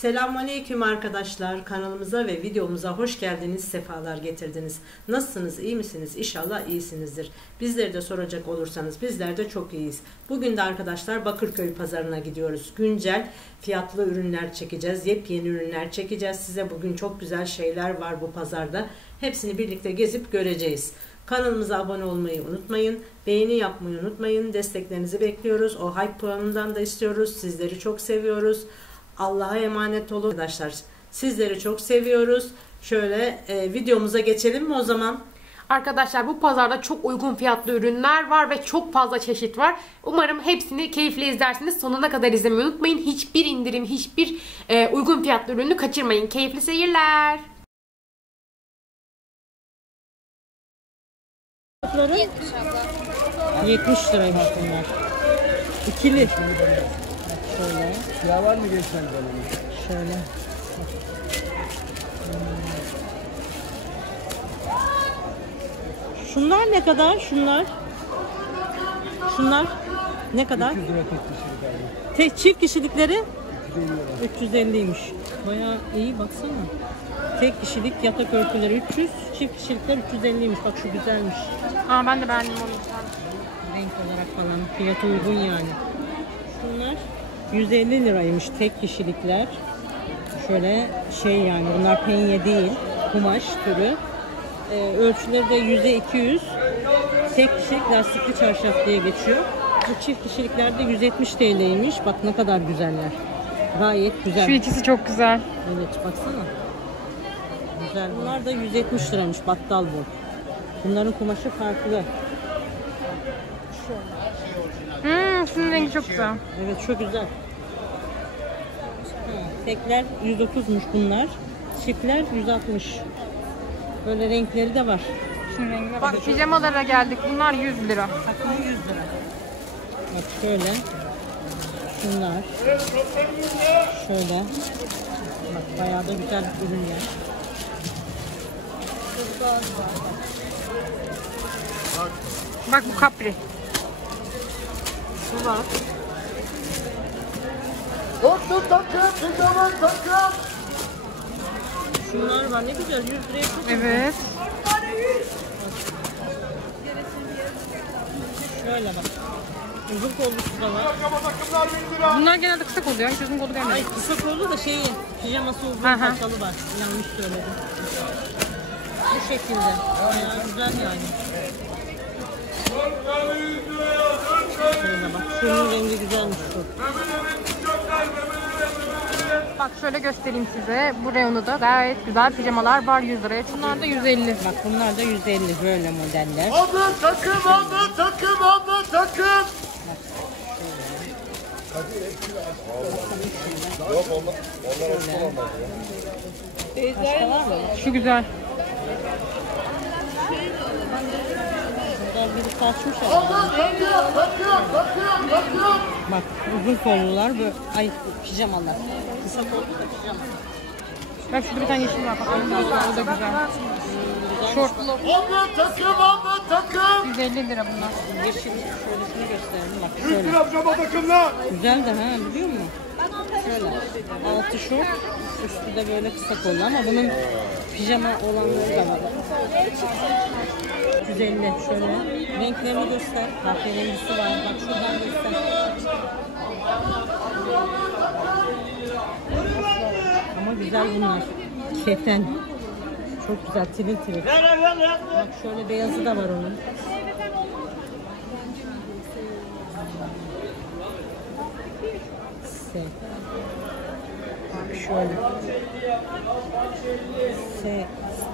Selamünaleyküm arkadaşlar. Kanalımıza ve videomuza hoş geldiniz, sefalar getirdiniz. Nasılsınız, iyi misiniz? İnşallah iyisinizdir. Bizleri de soracak olursanız bizler de çok iyiyiz. Bugün de arkadaşlar Bakırköy pazarına gidiyoruz. Güncel fiyatlı ürünler çekeceğiz, yepyeni ürünler çekeceğiz. Size bugün çok güzel şeyler var bu pazarda. Hepsini birlikte gezip göreceğiz. Kanalımıza abone olmayı unutmayın. Beğeni yapmayı unutmayın. Desteklerinizi bekliyoruz. O hype puanından da istiyoruz. Sizleri çok seviyoruz. Allah'a emanet olun arkadaşlar. Sizleri çok seviyoruz. Şöyle videomuza geçelim mi o zaman? Arkadaşlar bu pazarda çok uygun fiyatlı ürünler var ve çok fazla çeşit var. Umarım hepsini keyifle izlersiniz. Sonuna kadar izlemeyi unutmayın. Hiçbir indirim, hiçbir uygun fiyatlı ürünü kaçırmayın. Keyifli seyirler. 70 abla. 70 liraymış bunlar. İkili. Şöyle. Ya var mı geçen dönemi? Şöyle. Şunlar ne kadar? Şunlar ne kadar? 300 lira tek kişilik abi. Tek çift kişilikleri 350 lira. 350'ymiş. Bayağı iyi baksana. Tek kişilik yatak örtüleri 300, çift kişilikler 350'ymiş. Bak şu güzelmiş. Aa, ben de beğendim onu. Renk olarak falan fiyatı uygun yani. Şunlar 150 liraymış tek kişilikler. Şöyle şey yani bunlar penye değil, kumaş türü. Ölçüleri de 100'e 200. Tek kişilik lastikli çarşaf diye geçiyor. Bu çift kişiliklerde 170 TL'ymiş. Bak ne kadar güzeller. Gayet güzel. Şu ikisi çok güzel. Evet baksana. Güzel. Bunlar da 170 liraymış battal bu. Bunların kumaşı farklı. Şunun rengi çok güzel. Evet çok güzel. Tekler 130'muş bunlar. Çiftler 160. Böyle renkleri de var. Şunun rengine bak. Pijamalara geldik. Bunlar 100 lira. Takımı 100 lira. Bak şöyle. Şunlar. Şöyle. Bak bayağı da güzel ürünler. Bak bu kapri. Bu var. Korktum takım, pijama takım. Şunlar var ne güzel 100 liraya çok güzel. Evet. Şöyle bak. Uzun kollusu da var. Takımlar 1000 lira. Bunlar genelde kısa kolluyor. Hiç uzun kollu Ay gelmiyor. kısa kollu da şeyi pijaması uzun Aha. paçalı var. Yanlış söyledim. Bu şekilde. Bayağı güzel yani. Şöyle bak. Şunun rengi güzelmiş şu. Bak şöyle göstereyim size. Bu reyonu da gayet güzel pijamalar var 100 liraya. Bunlar da 150. Bak bunlar da 150 böyle modeller. Aldı takım, aldı takım, aldı takım. Yok onlar Başka var mı? Şu güzel. Burada biri kaçmış ama. Bak uzun kollular böyle. Ay pijamalar. Kısa kollu da pijama. Bak şurada bir tane yeşil var. Bak o da güzel. Şortlu. Aldı takım, aldı takım. 150 lira bunlar. Yeşil şöylesini gösterelim bak 100 şöyle. lira pijama takımlar. Güzel de ha biliyor musun? Şöyle. Altı şort, üstü de böyle kısa kollu ama bunun pijama olanları da var. 150 şöyle. Renklerini göster. Kahverengisi var. Bak şuradan göster. Ama güzel bunlar. Keten. Çok güzel. Tiril tiril. Bak şöyle beyazı da var onun. Bak şöyle.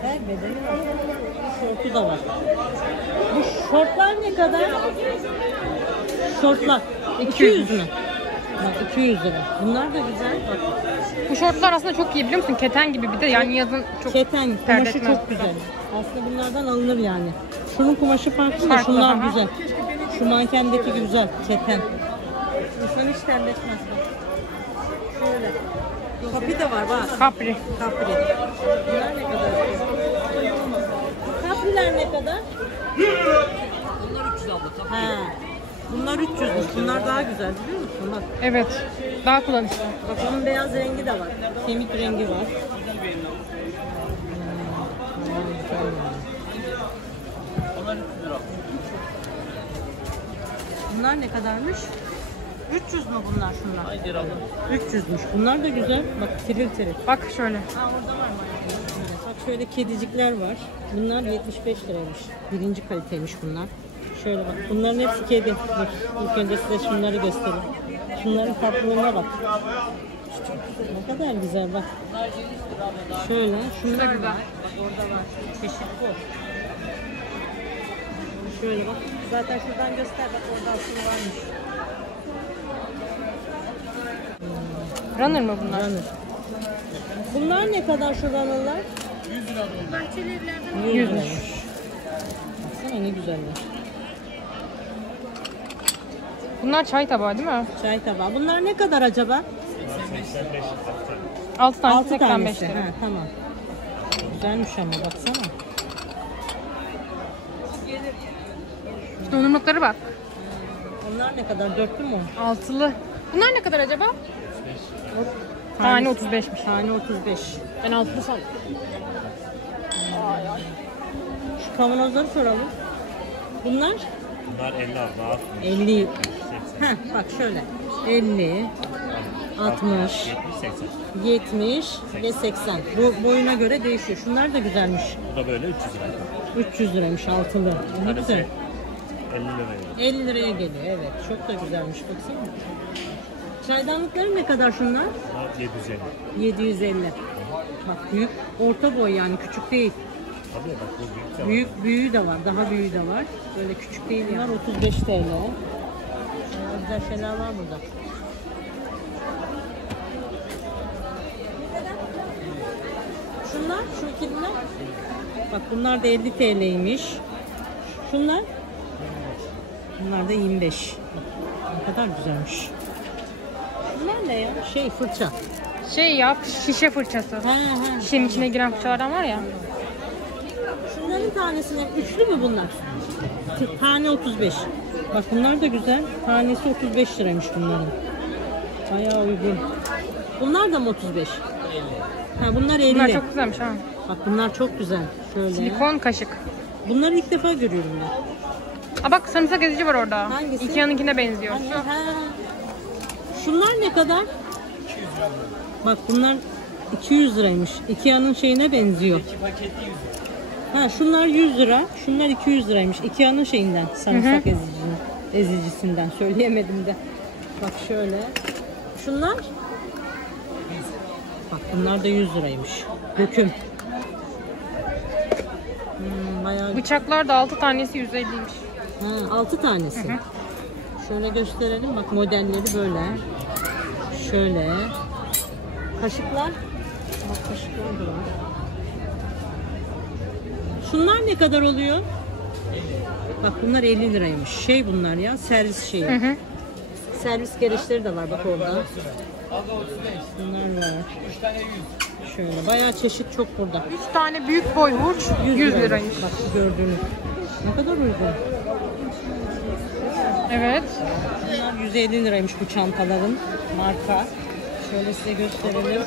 Her bedeni var. Şortu da var. Bu şortlar ne kadar? Şortlar. 200 mü? Bak 200 lira. Bunlar da güzel. Bak. Bu şortlar aslında çok iyi biliyor musun? Keten gibi bir de yani yazın çok Keten tercih kumaşı etmez. çok güzel. Aslında bunlardan alınır yani. Şunun kumaşı farklı da Farklı, şunlar aha. güzel. Şu mankendeki güzel. Keten. İnsan hiç terletmez. Şöyle. Kapi de var bak. Kapri. Kapri. Bunlar ne kadar? Kapriler ne kadar? Onlar 300 abla. Ha. Bunlar 300'müş. Bunlar daha güzel biliyor musun? Bak. Evet. Daha kullanışlı. Bak onun beyaz rengi de var. Kemik rengi var. Bunlar ne kadarmış? 300 mü bunlar şunlar? Hayır abla. 300'müş. Bunlar da güzel. Bak tiril tiril. Bak şöyle. Ha orada var mı? Bak şöyle kedicikler var. Bunlar 75 liraymış. Birinci kaliteymiş bunlar. Şöyle bak. Bunların hepsi kedi. Bak, ilk önce size şunları göstereyim. Şunların tatlılığına bak. Ne kadar güzel bak. Şöyle. Şunlar güzel. var. Bak orada var. Çeşit bu. Şöyle bak. Zaten şuradan göster. Bak orada aslında varmış. Runner mı bunlar? Runner. Bunlar ne kadar şu runner'lar? 100 lira bunlar. 100 liraymış. Baksana ne güzeller. Bunlar çay tabağı değil mi? Çay tabağı. Bunlar ne kadar acaba? 6 tanesi 6 85 tanesi. lira. Ha, tamam. Güzelmiş ama baksana. Donumlukları bak. Onlar ne kadar? Dörtlü mü? Altılı. Bunlar ne kadar acaba? Tane 35'miş. Tane 35. Ben altılı sandım. Şu kavanozları soralım. Bunlar? Bunlar 50 abla. 50. Heh, bak şöyle. 50, 60, 70, 80. 70 ve 80. Bu boyuna göre değişiyor. Şunlar da güzelmiş. Bu da böyle 300 lira. 300 liraymış altılı. Ne Tanesi güzel. 50 liraya. 50 liraya geliyor evet. Çok da güzelmiş baksana. Çaydanlıkları ne kadar şunlar? Bunlar 750. 750. Bak büyük, orta boy yani küçük değil. Tabii bak bu büyük de var. Büyüğü de var, daha büyüğü de var. Böyle küçük değil yani. Bunlar 35 TL. Güzel şeyler var burada. Şunlar, şu ikililer. Bak bunlar da 50 TL'ymiş. Şunlar? Bunlar da 25. Ne kadar güzelmiş. Bunlar ne ya? Şey fırça. Şey ya, şişe fırçası. Ha ha. Şişenin içine giren fırçalardan var ya. Şunların tanesine üçlü mü bunlar? Tane 35. Bak bunlar da güzel. Tanesi 35 liraymış bunların. Bayağı uygun. Bunlar da mı 35? 50. Ha bunlar 50. Bunlar çok güzelmiş ha. Bak bunlar çok güzel. Şöyle. Silikon kaşık. Bunları ilk defa görüyorum ben. Aa bak sarımsak ezici var orada. Hangisi? Ikea'nınkine benziyor. Hani, ha. Şunlar ne kadar? 200 lira. Bak bunlar 200 liraymış. Ikea'nın şeyine benziyor. Ha şunlar 100 lira. Şunlar 200 liraymış. Ikea'nın şeyinden. Sarımsak ezicisinden. Söyleyemedim de. Bak şöyle. Şunlar? Bak bunlar da 100 liraymış. Döküm. Bayağı. Bıçaklar da 6 tanesi 150'ymiş. Ha, 6 tanesi. Şöyle gösterelim. Bak modelleri böyle. Şöyle. Kaşıklar. Bak kaşıklar da var. Şunlar ne kadar oluyor? Bak bunlar 50 liraymış. Şey bunlar ya servis şeyi. Servis gereçleri de var bak orada. Bunlar var. Şöyle bayağı çeşit çok burada. 3 tane büyük boy hurç 100 liraymış. Bak gördüğünüz. Ne kadar uygun. Evet. Bunlar 150 liraymış bu çantaların marka. Şöyle size gösterelim.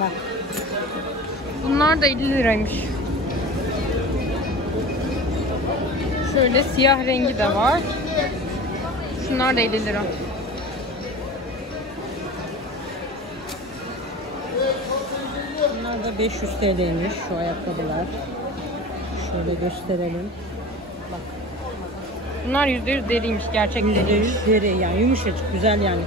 Bak. Bunlar da 50 liraymış. Şöyle siyah rengi de var. Şunlar da 50 lira. Bunlar da 500 TL'ymiş şu ayakkabılar. Şöyle gösterelim. Bak. Bunlar %100 deriymiş, gerçek deri. %100 deri yani yumuşacık güzel yani.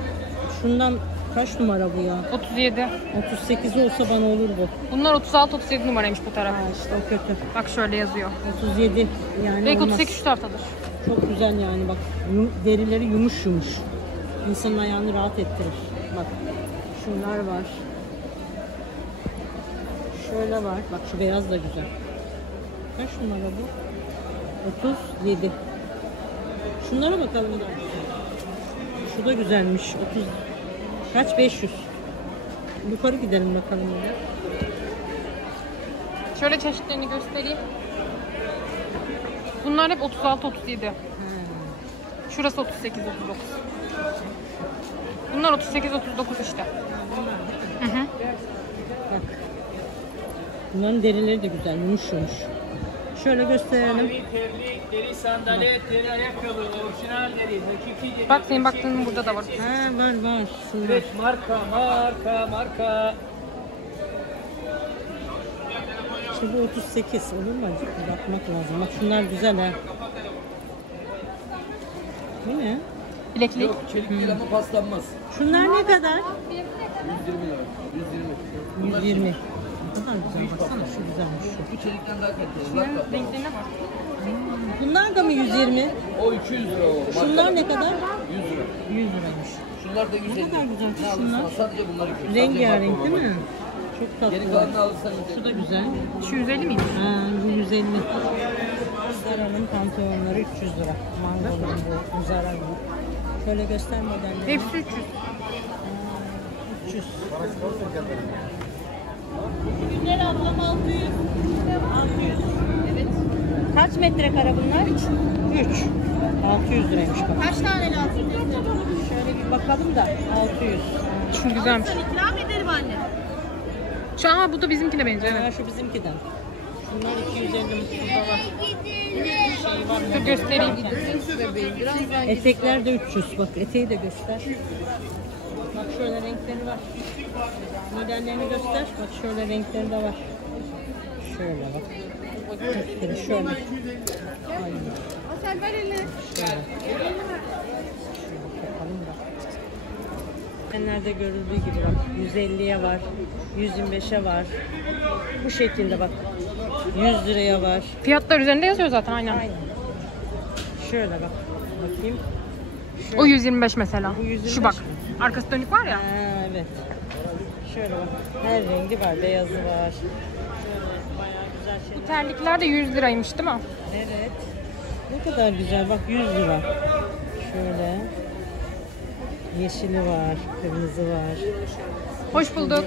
Şundan kaç numara bu ya? 37. 38 olsa bana olur bu. Bunlar 36-37 numaraymış bu taraf. Ha işte o kötü. Bak şöyle yazıyor. 37 yani Belki olmaz. 38 şu taraftadır. Çok güzel yani bak. Derileri yumuş yumuş. İnsanın ayağını rahat ettirir. Bak şunlar var. Şöyle var. Bak şu beyaz da güzel. Kaç numara bu? 37. Şunlara bakalım da. Şu da güzelmiş. 30. Kaç? 500. Yukarı gidelim bakalım orada. Şöyle çeşitlerini göstereyim. Bunlar hep 36-37. Şurası 38-39. Bunlar 38-39 işte. Hı hı. Bak. Bunların derileri de güzel, yumuş yumuş. Şöyle gösterelim. Deri sandalet, deri ayakkabı, orijinal deri, hakiki deri. Bak senin baktığın burada da var. Ha, var. Şunlar. Evet, marka. İşte bu 38 olur mu acaba? Bakmak lazım. Bak şunlar güzel ha. Bu ne? Bileklik. Çelik değil ama paslanmaz. Şunlar ne kadar? 120 lira. 120. Ne kadar güzel, baksana şu güzelmiş şu. Bu çelikten daha kaliteli. Bunların renklerine bak. Bunlar da mı 120? O 200 lira o. Şunlar ne kadar? 100 lira. 100 liraymış. Şunlar da 150. Ne kadar güzel Ne şunlar. alırsan sadece bunlar 200. Rengarenk değil mi? Çok Geri tatlı. kalanını alırsan Şu da güzel. Şu 150 miymiş? Ha, bu 150. Zara'nın pantolonları 300 lira. Mango'nun bu Zara'nın. Şöyle göster modelleri. Hepsi 300. 300. Günler ablam 600. 600. Evet. Kaç metrekare bunlar? 3. 600 liraymış bak. Kaç tane lazım? Şöyle bir bakalım da 600. Şu güzelmiş. İkram ederim anne. Şu an bu da bizimkine benziyor. Evet. Ha, şu bizimkiden. Şunlar 250 burada var. Dur göstereyim. Etekler de 300. Bak eteği de göster. Bak şöyle renkleri var. Modellerini göster. Bak şöyle renkleri de var. Şöyle bak. Şöyle. Şöyle. Aynen. Sen ver elini. Bakalım da. Nerede görüldüğü gibi bak 150'ye var, 125'e var. Bu şekilde bak. 100 liraya var. Fiyatlar üzerinde yazıyor zaten aynen. Aynen. Şöyle bak. Bakayım. O 125 mesela. Bu 125 Şu bak. mi? Arkası dönük var ya. Ha, evet. Şöyle bak. Her rengi var. Beyazı var. Şöyle bayağı güzel şeyler. Bu terlikler de 100 liraymış değil mi? Evet. Ne kadar güzel. Bak 100 lira. Şöyle. Yeşili var. Kırmızı var. Hoş bulduk.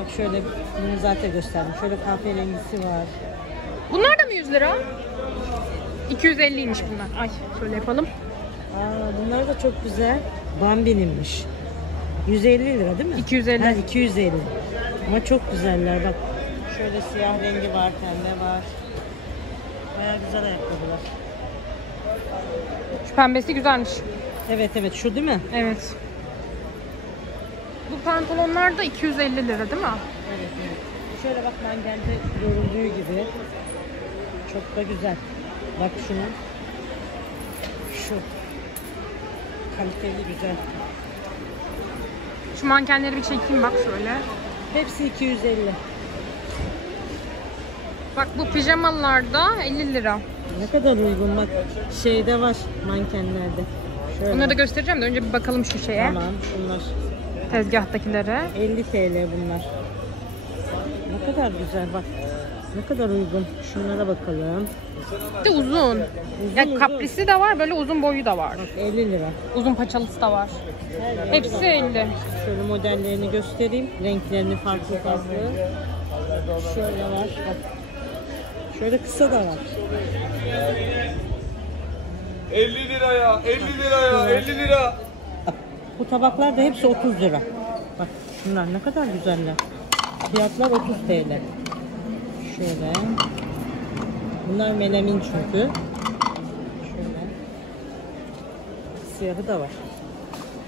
Bak şöyle bunu zaten gösterdim. Şöyle kahverengisi var. Bunlar da mı 100 lira? 250'ymiş bunlar. Ay şöyle yapalım. Bunlar da çok güzel. Bambi'ninmiş. 150 lira değil mi? 250. Ha, 250. Ama çok güzeller bak. Şöyle siyah rengi var, pembe var. Bayağı güzel ayakkabılar. Şu pembesi güzelmiş. Evet şu değil mi? Evet. Bu pantolonlar da 250 lira değil mi? Evet. Şöyle bak mangende görüldüğü gibi. Çok da güzel. Bak şuna. Şu. Kaliteli güzel. Şu mankenleri bir çekeyim bak şöyle. Hepsi 250. Bak bu pijamalarda 50 lira. Ne kadar uygun bak. Şeyde var mankenlerde. Şöyle. Onları da göstereceğim de önce bir bakalım şu şeye. Tamam şunlar. Tezgahtakilere. 50 TL bunlar. Ne kadar güzel bak. Ne kadar uygun. Şunlara bakalım. Bir de uzun. Ya kaprisi de var, böyle uzun boyu da var. Bak 50 lira. Uzun paçalısı da var. Hepsi 50. Şöyle modellerini göstereyim. Renklerini farklı. Şöyle var. Bak. Şöyle kısa da var. 50 liraya, 50 liraya, 50 lira. Bu tabaklar da hepsi 30 lira. Bak şunlar ne kadar güzeller. Fiyatlar 30 TL. Şöyle. Bunlar melamin çünkü. Şöyle. Siyahı da var.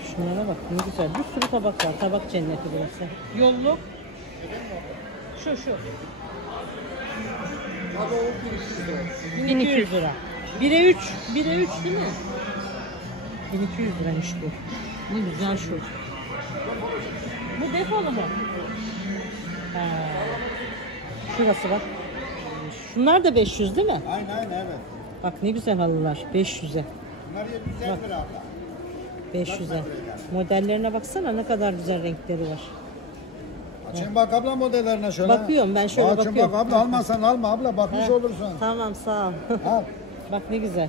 Şunlara bak ne güzel. Bir sürü tabak var. Tabak cenneti burası. Yolluk. Şu. 1200 lira. 1'e 3. 1'e 3 değil mi? 1200 liraymış bu. Ne güzel şu. Bu defolu mu? Ha. Şurası bak. Şunlar da 500 değil mi? Aynen evet. Bak ne güzel halılar. 500'e. Bunlar 750 lira abla. 500'e. Modellerine baksana ne kadar güzel renkleri var. Açın bak abla modellerine şöyle. Bakıyorum, ben şöyle Açın bakıyorum. bak abla, almasan alma abla, bakmış olursun. Tamam sağ ol. Al. Bak ne güzel.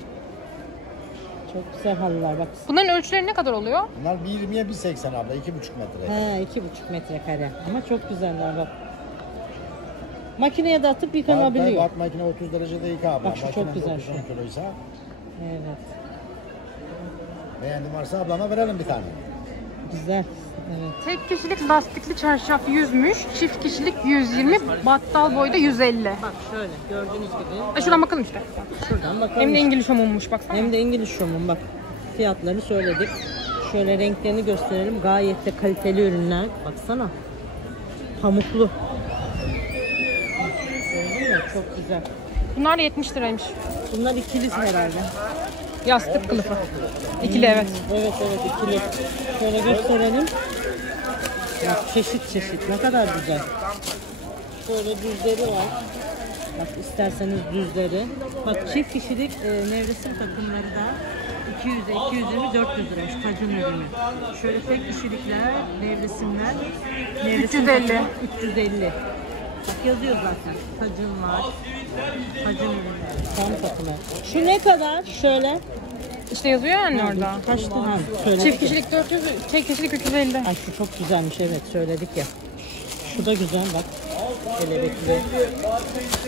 Çok güzel halılar bak. Bunların ölçüleri ne kadar oluyor? Bunlar 1.20'ye 1.80 abla, 2,5 metre. He 2,5 metrekare. Ama çok güzeller bak. Makineye de atıp yıkanabiliyor. Bak makine 30 derecede yıka. Bak şu çok güzel şu. Kiloysa. Evet. Beğendim varsa ablama verelim bir tane. Güzel. Evet. Tek kişilik lastikli çarşaf 100'müş, çift kişilik 120, battal boyda 150. Bak şöyle gördüğünüz gibi. Şuradan bakalım işte. Şuradan bakalım. Hem de İngiliz homunmuş baksana. Hem de İngiliz şomun bak. Fiyatlarını söyledik. Şöyle renklerini gösterelim. Gayet de kaliteli ürünler. Baksana. Pamuklu. Gördün mü? Çok güzel. Bunlar da 70 liraymış. Bunlar ikiliz herhalde. Yastık kılıfı. İkili evet. Evet ikili. Şöyle gösterelim. Bak çeşit çeşit. Ne kadar güzel. Şöyle düzleri var. Bak isterseniz düzleri. Bak çift kişilik nevresim takımları da 200'e 220 400 liraymış tacın ürünü. Şöyle tek kişilikler, nevresimler. Nevresim 350. takımı 350. Bak yazıyor zaten. Tacın var. Tacın ürünü. Tam takımı. Şu ne kadar? Şöyle. İşte yazıyor yani orada. Kaçtı ha? Söyledik Çift ya. kişilik 400, tek kişilik 350. Ay şu çok güzelmiş evet söyledik ya. Şu da güzel bak. Kelebekli.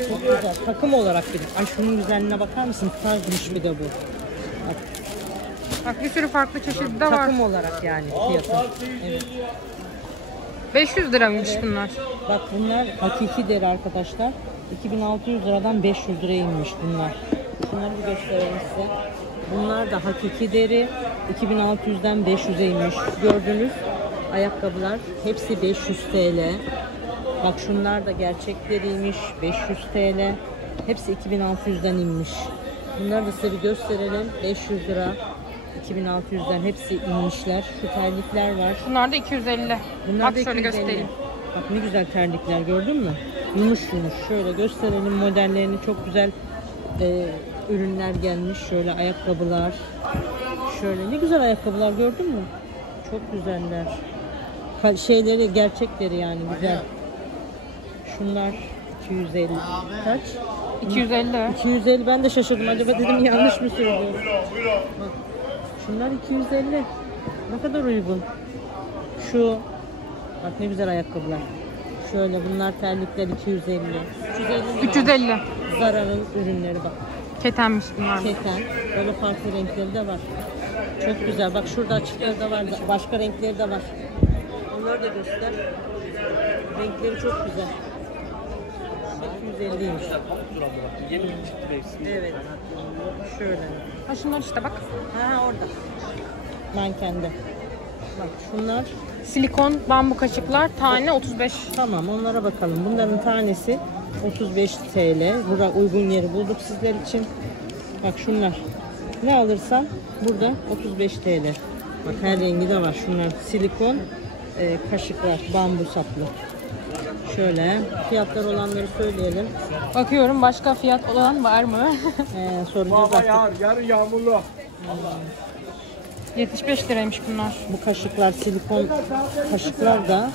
Çok güzel. Takım olarak bir. Ay şunun güzelliğine bakar mısın? Tazmış bir de bu. Bak, Bak bir sürü farklı çeşidi de var. takım olarak yani fiyatı. Evet. 500 liraymış bunlar. Bak bunlar hakiki deri arkadaşlar. 2600 liradan 500 liraya inmiş bunlar. Şunları bir göstereyim size. Bunlar da hakiki deri. 2600'den 500'e inmiş. Gördünüz. Ayakkabılar hepsi 500 TL. Bak şunlar da gerçek deriymiş. 500 TL. Hepsi 2600'den inmiş. Bunları da size bir gösterelim. 500 lira. 2600'den hepsi inmişler. Şu terlikler var. Bunlar da 250. Bunlar Bak da şöyle 250. göstereyim. Bak ne güzel terlikler gördün mü? Yumuş yumuş. Şöyle gösterelim modellerini. Çok güzel ürünler gelmiş. Şöyle ayakkabılar. Şöyle ne güzel ayakkabılar gördün mü? Çok güzeller. Şeyleri gerçekleri yani güzel. Şunlar 250. Kaç? 250. 250 ben de şaşırdım. Acaba dedim yanlış mı söylüyorum? Bak. Şunlar 250. Ne kadar uygun. Şu bak ne güzel ayakkabılar. Şöyle bunlar terlikler 250. 350. 350. Zara'nın ürünleri bak. Ketenmiş bunlar. Keten. Böyle farklı renkleri de var. Çok güzel. Bak şurada açıkları da var. Başka renkleri de var. Onları da göster. Renkleri çok güzel. 250'ymiş. Evet. Şöyle. Ha şunlar işte bak. Ha orada. Mankende. Bak şunlar. Silikon bambu kaşıklar tane 35. Tamam onlara bakalım. Bunların tanesi 35 TL. Burada uygun yeri bulduk sizler için. Bak şunlar. Ne alırsan burada 35 TL. Bak her rengi de var. Şunlar silikon kaşıklar. Bambu saplı. Şöyle fiyatlar olanları söyleyelim. Bakıyorum başka fiyat olan var mı? Soracağız artık. Yarın yağmurlu. 75 liraymış bunlar. Bu kaşıklar silikon kaşıklar da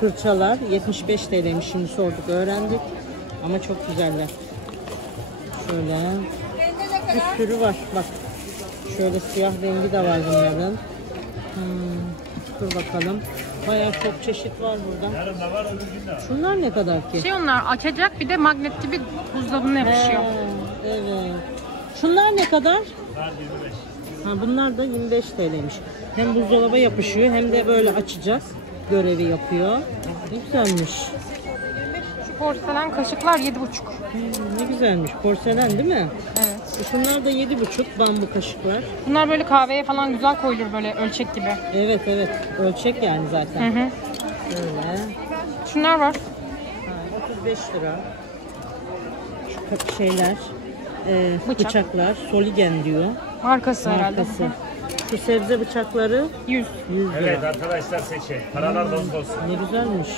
fırçalar 75 TL'ymiş şimdi sorduk öğrendik ama çok güzeller. Şöyle bir sürü var bak şöyle siyah rengi de var bunların. Dur bakalım bayağı çok çeşit var burada. Şunlar ne kadar ki? Şey onlar açacak bir de magnet gibi buzdolabına yapışıyor. Evet. Şunlar ne kadar? Ha, bunlar da 25 TL'ymiş. Hem buzdolaba yapışıyor hem de böyle açacağız. Görevi yapıyor. Ne güzelmiş. Şu porselen kaşıklar 7,5. Ne güzelmiş. Porselen değil mi? Evet. Şunlar da 7,5 bambu kaşıklar. Bunlar böyle kahveye falan güzel koyulur böyle ölçek gibi. Evet. Ölçek yani zaten. Hı hı. Şöyle. Şunlar var. Ha, 35 lira. Şu şeyler. Bıçak. Bıçaklar. Soligen diyor. Markası herhalde. Markası. Şu sebze bıçakları 100. 100 lira. Evet arkadaşlar seçin. Paralar bol olsun. Ne güzelmiş.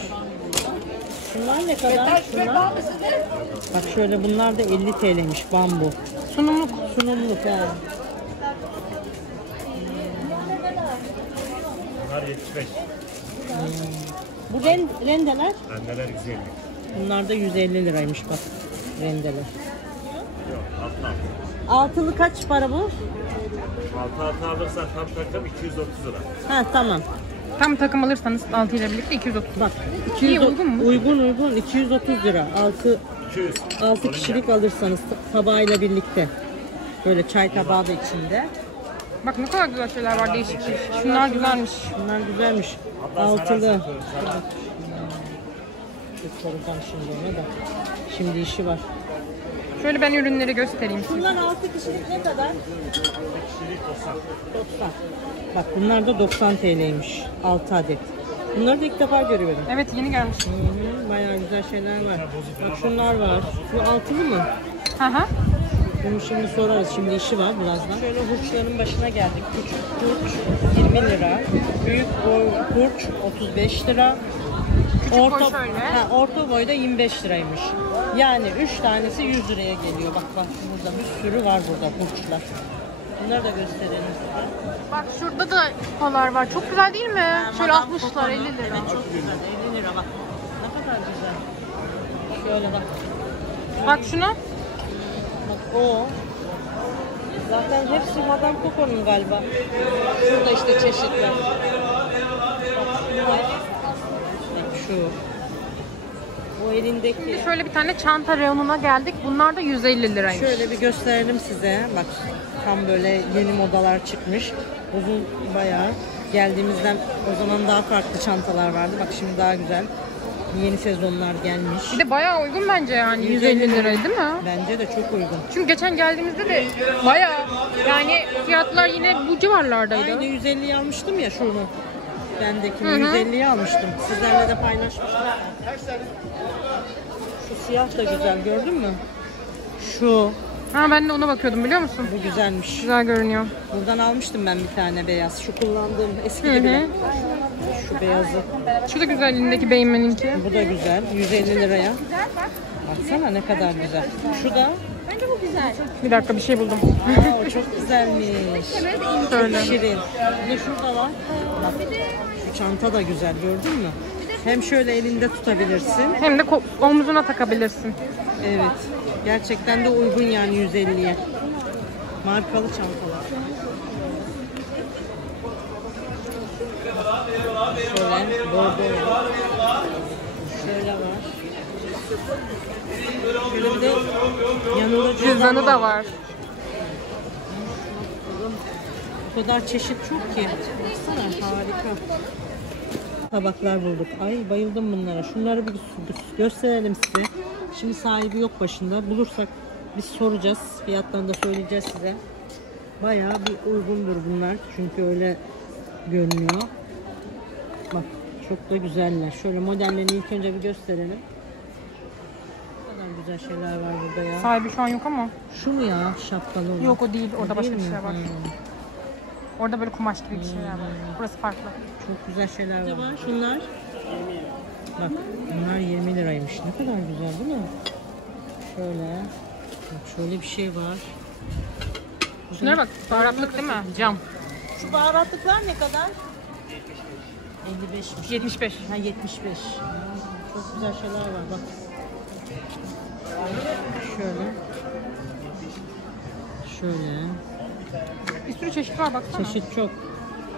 Şunlar ne kadar? Şunlar. Bak şöyle bunlar da 50 TL'ymiş bambu. Sunumluk. Sunumluk ha. Bunlar 75. Bu rendeler. Anneler 150. Bunlar da 150 liraymış bak. Rendeler. Yok altı altı. Altılı kaç para bu? Altı altı alırsan tam takım 230 lira. Ha tamam. Tam takım alırsanız 6 ile birlikte 230. Bak. İyi, uygun mu? Uygun 230 lira. 6 kişilik alırsanız tabağıyla birlikte. Böyle çay tabağı da içinde. Bak ne kadar güzel şeyler var, değişik. Şunlar güzelmiş. Bunlar güzelmiş. Altılı. Soracağım şimdi ona da. Şimdi işi var. Şöyle ben ürünleri göstereyim size. Bunlar 6 kişilik ne kadar? 90. Bak bunlar da 90 TL'ymiş. 6 adet. Bunları da ilk defa görüyorum. Evet, yeni gelmiş. Bayağı güzel şeyler var. Bak şunlar var. Bu altılı mı? Hı hı. Bunu şimdi sorarız. Şimdi işi var birazdan. Şöyle hurçların başına geldik. Küçük hurç 20 lira. Büyük hurç 35 lira. Küçük boy şöyle. Orta boy da 25 liraymış. Yani 3 tanesi 100 liraya geliyor. Bak burada bir sürü var burada hurçlar. Bunları da gösterelim size. Bak şurada da kupalar var. Çok güzel değil mi? Şöyle Madame 60'lar, Coco'nun. 50 lira. Evet çok güzel. 50 lira bak. Ne kadar güzel. Şöyle bak. Bak şuna. Bak o. Zaten hepsi Madame Coco'nun galiba. Şurada işte çeşitler. Bak şunlar. Bak şu. O elindeki. Şöyle bir tane çanta reyonuna geldik. Bunlar da 150 liraymış. Şöyle bir gösterelim size. Bak tam böyle yeni modalar çıkmış. Uzun bayağı. Geldiğimizden o zaman daha farklı çantalar vardı. Bak şimdi daha güzel. Yeni sezonlar gelmiş. Bir de bayağı uygun bence yani 150 liraydı değil mi? Bence de çok uygun. Çünkü geçen geldiğimizde de bayağı yani fiyatlar yine bu civarlardaydı. Aynı 150'yi almıştım ya şunu. Bendekini 150'yi almıştım. Sizlerle de paylaşmıştım. Şu siyah da güzel gördün mü? Şu. Ha, ben de ona bakıyordum biliyor musun? Bu güzelmiş. Güzel görünüyor. Buradan almıştım ben bir tane beyaz. Şu kullandığım eski bile. Şu beyazı. Şu da güzel, elindeki Beymen'inki. Bu da güzel. 150 liraya. Baksana ne kadar güzel. Şu da. Bir dakika, bir şey buldum. Aa, o çok güzelmiş. Şöyle. Şirin. Bir de şurada var. Bak, şu çanta da güzel gördün mü? Hem şöyle elinde tutabilirsin. Hem de omzuna takabilirsin. Evet. Gerçekten de uygun yani 150'ye. Markalı çantalar. Şöyle bordo var. Şöyle var. Şöyle bir de yanında Cüzdanı da var. O kadar çeşit çok ki. Baksana harika. Tabaklar bulduk. Ay bayıldım bunlara. Şunları bir gösterelim size. Şimdi sahibi yok başında. Bulursak biz soracağız. Fiyatlarını da söyleyeceğiz size. Bayağı bir uygundur bunlar. Çünkü öyle görünüyor. Bak çok da güzeller. Şöyle modellerini ilk önce bir gösterelim. Ne kadar güzel şeyler var burada ya. Sahibi şu an yok ama. Şu mu ya şapkalı olan? Yok, o değil. Orada başka bir Değil şey mi? var. Orada böyle kumaş gibi bir şeyler var. Burası farklı. Çok güzel şeyler var. Şunlar. Bak bunlar 20 liraymış. Ne kadar güzel değil mi? Şöyle. Bak şöyle bir şey var. Şunlara bak. Baharatlık değil mi? Cam. Şu baharatlıklar ne kadar? 55'miş. 75. Ha 75. Çok güzel şeyler var bak. Şöyle. Şöyle. Bir sürü çeşit var baksana. Çeşit çok.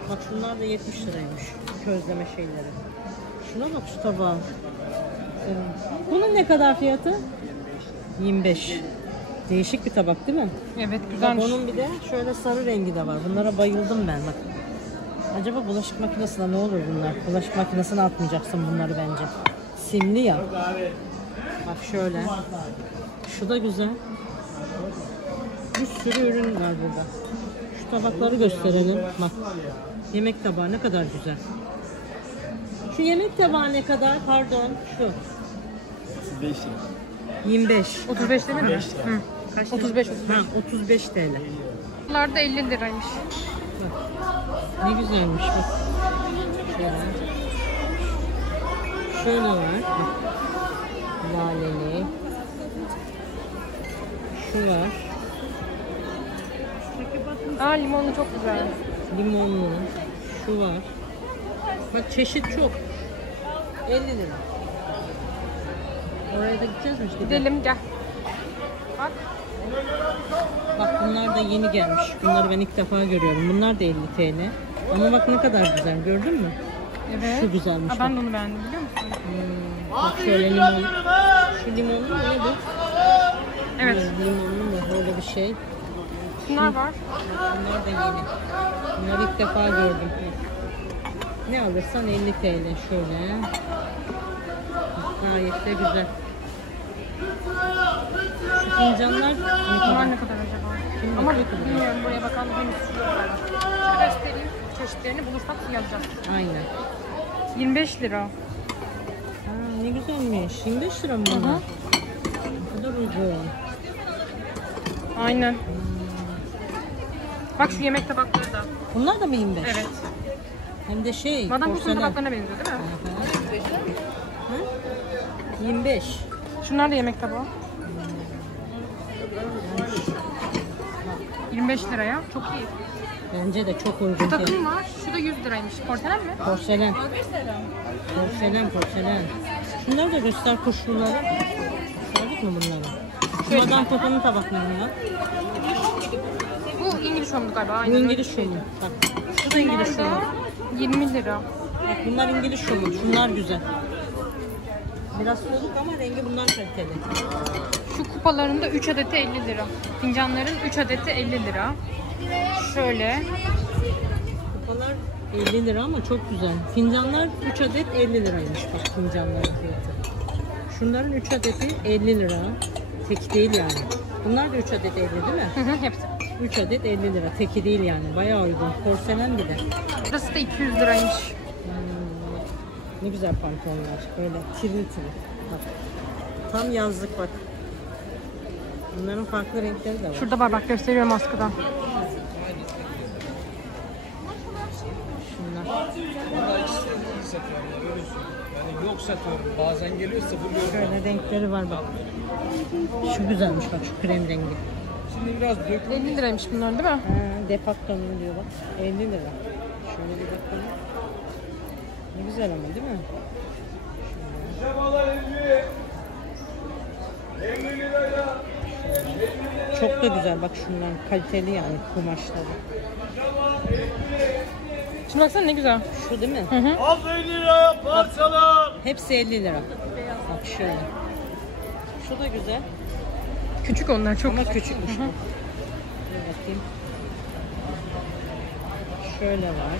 Bak şunlar da 70 liraymış. Közleme şeyleri. Şuna bak şu tabağa. Bunun ne kadar fiyatı? 25. Değişik bir tabak değil mi? Evet, Bak güzelmiş. onun bir de şöyle sarı rengi de var. Bunlara bayıldım ben bak. Acaba bulaşık makinesine ne olur bunlar? Bulaşık makinesine atmayacaksın bunları bence. Simli ya. Bak şöyle. Şu da güzel. Bir sürü ürün var burada. Şu tabakları gösterelim. Bak. Yemek tabağı ne kadar güzel. Şu yemek tabağı ne kadar? Pardon. Şu. 25. 35 değil mi? Hı. Kaç 35. Ha, 35 TL. Bunlar da 50 liraymış. Ne güzelmiş bak. Şöyle. Şöyle var. Bak. Laleli. Şu var. Aa, limonlu çok güzel. Limonlu. Şu var. Bak çeşit çok. 50 lira. Oraya da gideceğiz mi? Gidelim, gel. Bak. Bak bunlar da yeni gelmiş. Bunları ben ilk defa görüyorum. Bunlar da 50 TL. Ama bak ne kadar güzel gördün mü? Evet. Şu güzelmiş. Aa, ben de onu beğendim biliyor musun? Bak şöyle limon. Şu limonlu mu ne bu? Evet. Limonlu mu? Böyle bir şey. Bunlar var. Bunlar da yeni. Bunları ilk defa gördüm. Ne alırsan 50 TL şöyle. Gayet de güzel. Şu fincanlar Bunlar ne kadar acaba? Ama bilmiyorum, buraya bakan henüz şu yok galiba. Şöyle göstereyim. Çeşitlerini bulursak suyu alacağız. Aynen. 25 lira. Ha, ne güzelmiş. 25 lira mı bunlar? Ne kadar uygun. Aynen. Bak şu yemek tabakları da. Bunlar da mı 25? Evet. Hem de şey, Madem bu porselen. tabaklarına benziyor değil mi? Ha? 25. Şunlar da yemek tabağı. 25 liraya. Çok iyi. Bence de çok uygun. Şu takım var. Şu da 100 liraymış. Porselen mi? Porselen. Porselen. Şunları da göster kuşluları. Gördük mü bunları? Şuradan Papa'nın tabakları var. Bu İngiliz şomlu galiba. Bu Aynen. İngiliz şomu. Bak. Şu da İngiliz şomu. 20 lira. Bak bunlar İngiliz şomu. Şunlar güzel. Biraz soluk ama rengi bunlar kaliteli. Şu kupaların da 3 adeti 50 lira. Fincanların 3 adeti 50 lira. Şöyle. Kupalar 50 lira ama çok güzel. Fincanlar 3 adet 50 liraymış bak fincanların fiyatı. Şunların 3 adeti 50 lira. Tek değil yani. Bunlar da 3 adet 50 değil mi? Hı hı, hepsi. 3 adet 50 lira. Teki değil yani. Bayağı uygun. Porselen bir de. Burası da 200 liraymış. Ne güzel pantolonlar. Böyle tiril tiril. Bak. Tam yazlık bak. Bunların farklı renkleri de var. Şurada var bak, gösteriyorum askıdan. Şunlar. Yani yok satıyorum. Bazen geliyorsa buluyorum. Şöyle renkleri var bak. Şu güzelmiş bak şu krem rengi. Şimdi biraz dök. 50 liraymış bunlar değil mi? Ha, Decathlon diyor bak. 50 lira. Şöyle bir bakalım. Ne güzel ama değil mi? Pijamalar 50. 50 liraya. Çok da güzel bak şunlar. Kaliteli yani kumaşları. Şuna baksana ne güzel. Şu değil mi? Az 50 liraya parçalar. Hepsi 50 lira. Bak şöyle. Şu da güzel. Küçük onlar çok. Ama küçükmüş bu. Bir bakayım. Şöyle var.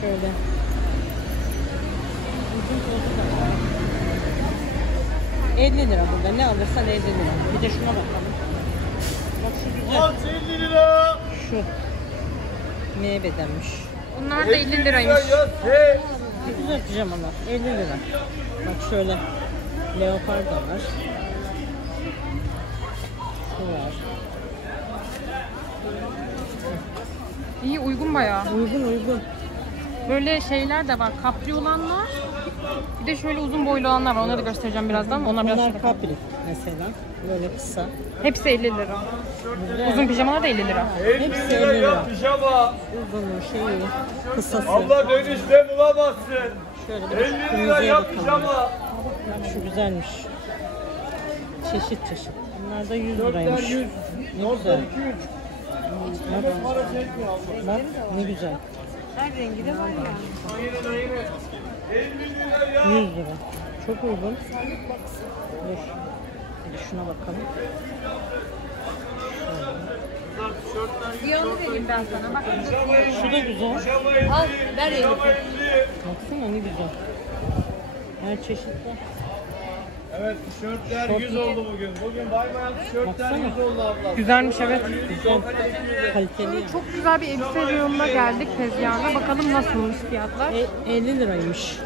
Şöyle. Uzun koltuk da var. 50 lira burada. Ne alırsan 50 lira. Bir de şuna bakalım. Bak şu güzel. Az 50 lira. Şu. Meyvedenmiş. Bunlar da 50 liraymış. Ne güzel pijamalar. 50 lira. Bak şöyle. Leopar da var. Şu var. İyi, uygun bayağı. Uygun. Böyle şeyler de var. Kapri olanlar. Bir de şöyle uzun boylu olanlar var. Onları da göstereceğim birazdan. Onlar biraz Bunlar kapri mesela. Böyle kısa. Hepsi 50 lira. Uzun pijamalar da 50 lira. 50 Hepsi 50 liraya lira. pijama. Uzunu şeyi. Kısası. Abla dönüşte bulamazsın. Şöyle bir 50 kırmızıya liraya bakalım. pijama. Bak şu güzelmiş. Çeşit. Bunlar da 100 liraymış. 100. Ne güzel. 200. Bak ne güzel. Her rengi de var yani. 100 lira. Çok uygun. Dur. Hadi şuna bakalım. Siyahını vereyim ben sana. Bak. Şu da güzel. Al, ver elini. Baksana ne güzel. Her çeşit var. Evet tişörtler 100 oldu bugün. Bugün baymayan tişörtler Baksana. 100 oldu abla. Güzelmiş evet. Güzel. Kaliteli yani. Çok güzel bir elbise reyonuna geldik tezgahına. Bakalım nasılmış fiyatlar. 50 liraymış.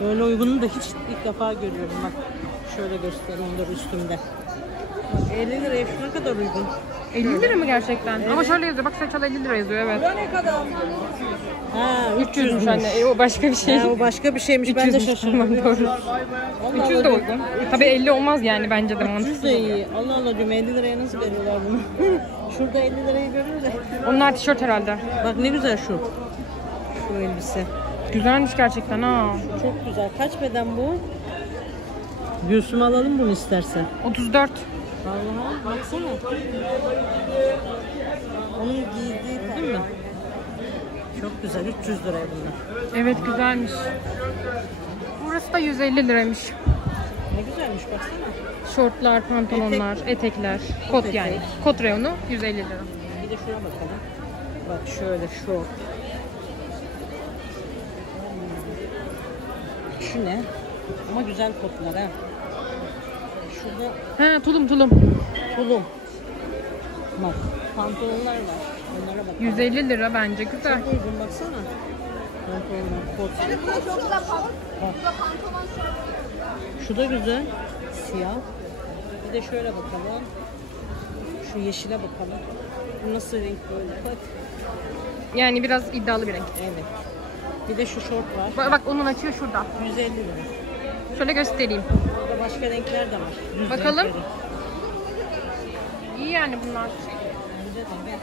Böyle uygunu da hiç ilk defa görüyorum bak. Şöyle göstereyim dur üstümde. Bak 50 liraya şuna kadar uygun. 50 lira mı gerçekten? Ama şöyle yazıyor. Bak saçalı 50 lira yazıyor evet. Ha 300'müş anne. O başka bir şey. Ha, o başka bir şeymiş. Ben de 300'müş, şaşırdım. tamam, doğru. Allah 300 de Allah. uygun. Tabii 50 olmaz yani bence de 300 mantıksız. de iyi. Allah Allah diyorum 50 liraya nasıl veriyorlar bunu? Şurada 50 lirayı görünce. Onlar tişört herhalde. Bak ne güzel şu. Şu elbise. Güzelmiş gerçekten ha. Çok güzel. Kaç beden bu? Gülsüm alalım bunu istersen. 34. Vallahi baksana. Onun giydiği değil mi? Çok güzel. 300 liraya bunlar. Evet güzelmiş. Burası da 150 liraymış. Ne güzelmiş baksana. Şortlar, pantolonlar, etekler, kot Etek. yani. Kot reyonu 150 lira. Bir de şuna bakalım. Bak şöyle şort. Şu ne? Ama güzel kotlar ha. Şurada Ha tulum. tulum. Bak pantolonlar var. Onlara bak. 150 lira bence güzel. Çok uygun baksana. Pantolonlar, kot. Bak. Şu da güzel. Siyah. Bir de şöyle bakalım. Şu yeşile bakalım. Bu nasıl renk böyle? Bak. Yani biraz iddialı bir renk. Evet. Bir de şu şort var. Bak onun açıyor şurada. 150 lira. Şöyle göstereyim. Burada başka renkler de var. Düz Bakalım. renkleri. İyi yani bunlar. Bence de.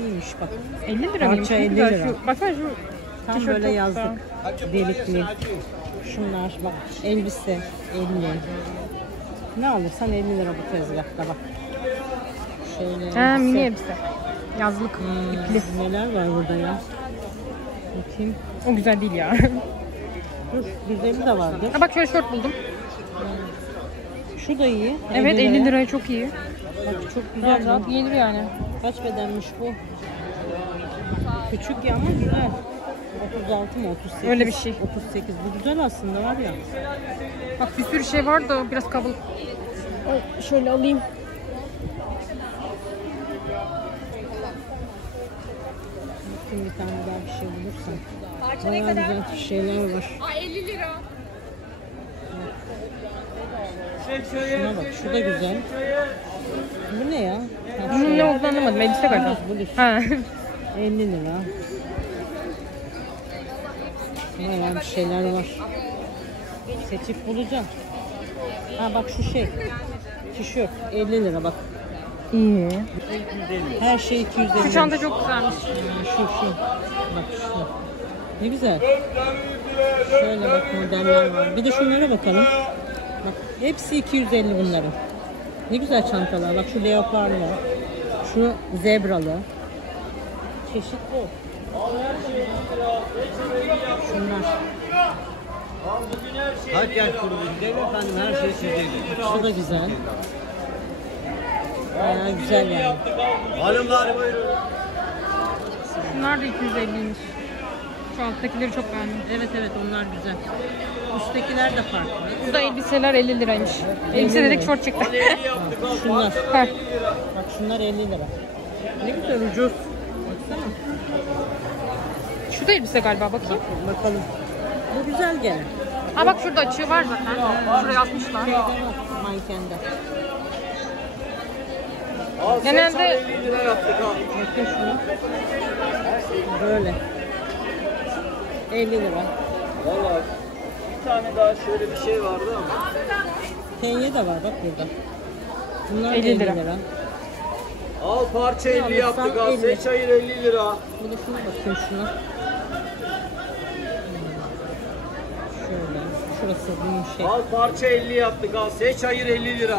50'ymiş bak. 50 lira mıymış? Parça Ne 50 güzel. lira. Şu, baksana şu Tam tişört böyle çok yazlık. güzel. Delikli. Şunlar bak. Elbise 50. Ne alırsan 50 lira bu tezgahta bak. Şöyle Ha mini elbise. Yazlık. İpli. Neler var burada ya? Bakayım. O güzel değil ya. Dur, güzeli de vardır. Ha bak şöyle şort buldum. Şu da iyi. Evet 50 liraya çok iyi. Bak çok güzel. Rahat rahat giyilir yani. Kaç bedenmiş bu? Küçük ya ama güzel. 36 mı 38? Öyle bir şey. 38. Bu güzel aslında var ya. Bak bir sürü şey var da biraz kabul. Ay, şöyle alayım. Bakayım bir tane daha bir şey bulursam. Bayağı güzel şeyler var. Aa 50 lira. Şuna bak, şu da güzel. Bu ne ya? Ha, Bunun ne olduğunu anlamadım. Elbise galiba. Bluz. Ha. 50 lira. Bayağı bir şeyler var. Seçip bulacağım. Ha bak şu şey. Tişört 50 lira bak. İyi. Her şey 250. Şu çanta çok güzelmiş. Şu. Bak şu. Ne güzel. Şöyle bak modeller var. Bir de şunlara bakalım. Bak hepsi 250 bunların. Ne güzel çantalar. Bak şu leoparlı. Şu zebralı. Çeşit bu. Şunlar. Kaç yaş grubunda değil mi efendim? Her şey sizde. Şu da güzel. Bayağı güzel yani. Hanımlar buyurun. Şunlar da 250'ymiş. Şu alttakileri çok beğendim. Evet onlar güzel. Üsttekiler de farklı. Bu da elbiseler 50 liraymış. Elbise dedik şort çıktı. Şunlar. Ha. Bak şunlar 50 lira. Ne güzel ucuz. Baksana. Şu da elbise galiba bakayım. Bakalım. Bu güzel gene. Ha bak şurada açığı var zaten. Şuraya asmışlar. Şeyde var, mankende. Genelde 50 lira yaptık ha. Bakın şunu. Böyle. 50 lira. Vallahi bir tane daha şöyle bir şey vardı ama. Penye de var bak burada. Bunlar 50 50 lira. lira. Al parça 50 yaptık ha. 50. Seç hayır 50 lira. Bir de şuna bakayım şuna. Şöyle. Şurası bunun şey. Al parça 50 yaptık ha. Seç hayır 50 lira.